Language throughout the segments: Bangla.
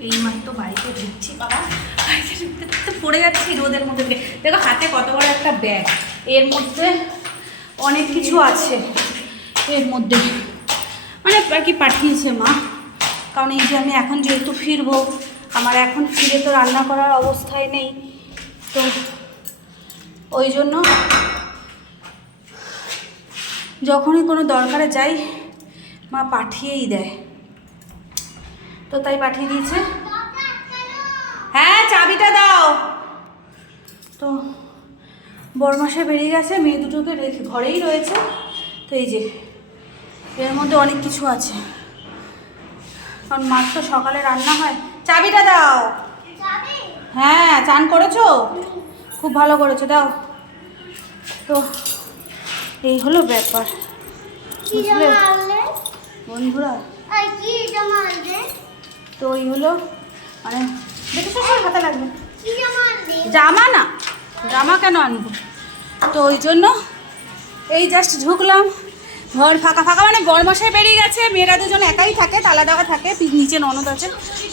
এই মাত্র বাড়িতে ঢুকছি, বাবা। বাড়িতে ঢুকতে পড়ে যাচ্ছি রোদের মধ্যে। দেখো, হাতে কত বড় একটা ব্যাগ। এর মধ্যে অনেক কিছু আছে। এর মধ্যে মানে আর কি পাঠিয়েছে মা। কারণ এই যে আমি এখন যেহেতু ফিরবো, আমার এখন ফিরে তো রান্না করার অবস্থায় নেই। তো ওই জন্য যখনই কোনো দরকারে যাই, মা পাঠিয়েই দেয়। তো তাই পাঠিয়ে দিয়েছে। হ্যাঁ চাবিটা দাও। তো বরমাসে বেরিয়ে গেছে মেয়ে দুটোকে রেখে ঘরেই রয়েছে। তো এই যে এর মধ্যে অনেক কিছু আছে। কারণ মার তো সকালে রান্না হয়। চাবিটা দাও। হ্যাঁ চান করেছ? খুব ভালো করেছ দাও। তো এই হলো ব্যাপার। কি বন্ধুরা। তো এই হলো মানে দেখেছ হাতে লাগবে। জামা না জামা কেন আনব? তো ওই জন্য এই জাস্ট ঢুকলাম ঘর ফাঁকা ফাঁকা মানে বরমশাই বেরিয়ে গেছে মেয়েরা দুজন একাই থাকে তালা দেওয়া থাকে নিচে ননদ আছে।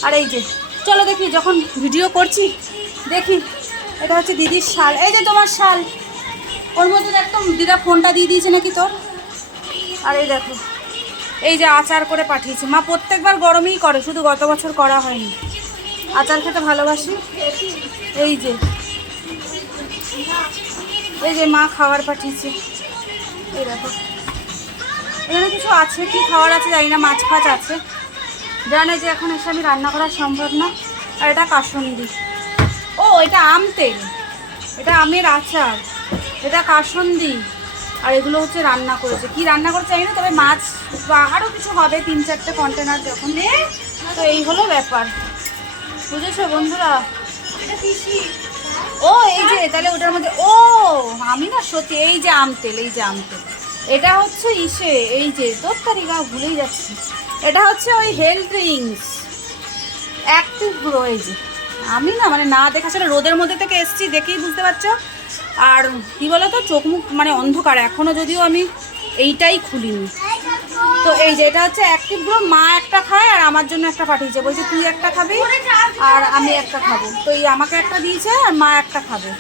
আর এই যে চলো দেখি যখন ভিডিও করছি দেখি এটা হচ্ছে দিদির শাল। এই যে তোমার শাল ওর মধ্যে একদম দিদা ফোনটা দিয়ে দিয়েছে নাকি তোর? আর এই দেখো এই যে আচার করে পাঠিয়েছে। মা, প্রত্যেকবার গরমেই করে, শুধু গত বছর করা হয়নি। আচার খেতে ভালোবাসি? এই যে। এই যে মা খাবার পাঠিয়েছে। এই দেখো। এখানে কিছু আছে? কি খাবার আছে জানি না, মাছ ফাছ আছে। জানে যে এখন এসে আমি রান্না করা সম্ভব না। আর এটা কাসন্দি। ও, এটা আম তেল। এটা আমের আচার। এটা কাসন্দি। আর এগুলো হচ্ছে রান্না করেছে। কি রান্না করেছে জানি না, তবে মাছ বা আরও কিছু হবে, তিন চারটে কন্টেনার যখন তো এই হলো ব্যাপার। বুঝেছ বন্ধুরা? ও, এই যে, তাহলে ওটার মধ্যে, ও, আমি না সত্যি, এই যে আম তেল, এই যে আম তেল। এটা হচ্ছে ইসে, এই যে, তোর তারিখা ভুলেই যাচ্ছি। এটা হচ্ছে ওই হেলথ ড্রিঙ্কস অ্যাক্টিভ গ্রো এই যে। আমি না মানে না দেখা ছিল রোদের মধ্যে থেকে এসছি, দেখেই বুঝতে পারছ? আর কি বলো তো চোখ মুখ মানে অন্ধকার। এখনও যদিও আমি এইটাই খুলিনি। তো এই যে, এটা হচ্ছে অ্যাক্টিভ গ্রো মা একটা খায় আর আমার জন্য একটা পাঠিয়েছে। বলছে, তুই একটা খাবি আর আমি একটা খাব। তো এই আমাকে একটা দিয়েছে আর মা একটা খাবে।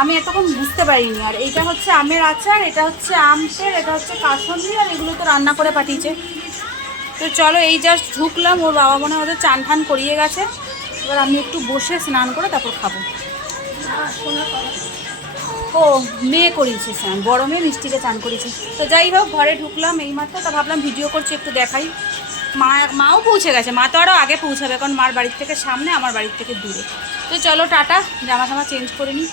আমি এতক্ষণ বুঝতে পারিনি। আর এইটা হচ্ছে আমের আচার, এটা হচ্ছে আমটের এটা হচ্ছে কাসন্দি আর এগুলো তো রান্না করে পাঠিয়েছে। তো চলো, এই জাস্ট ঢুকলাম। ওর বাবা মনে ওদের চান ঠান করিয়ে গেছে। এবার আমি একটু বসে স্নান করে তারপর খাব। ও, মেয়ে করিয়েছে স্নান বড় মেয়ে মিষ্টিকে চান করিয়েছে তো যাই হোক, ঘরে ঢুকলাম এই মাত্র তা ভাবলাম ভিডিও করছি, একটু দেখাই। মা, মাও পৌঁছে গেছে, মা তো আরও আগে পৌঁছাবে, কারণ মার বাড়ির থেকে সামনে, আমার বাড়ির থেকে দূরে। তো চলো, টাটা জামা টামা চেঞ্জ করে নিই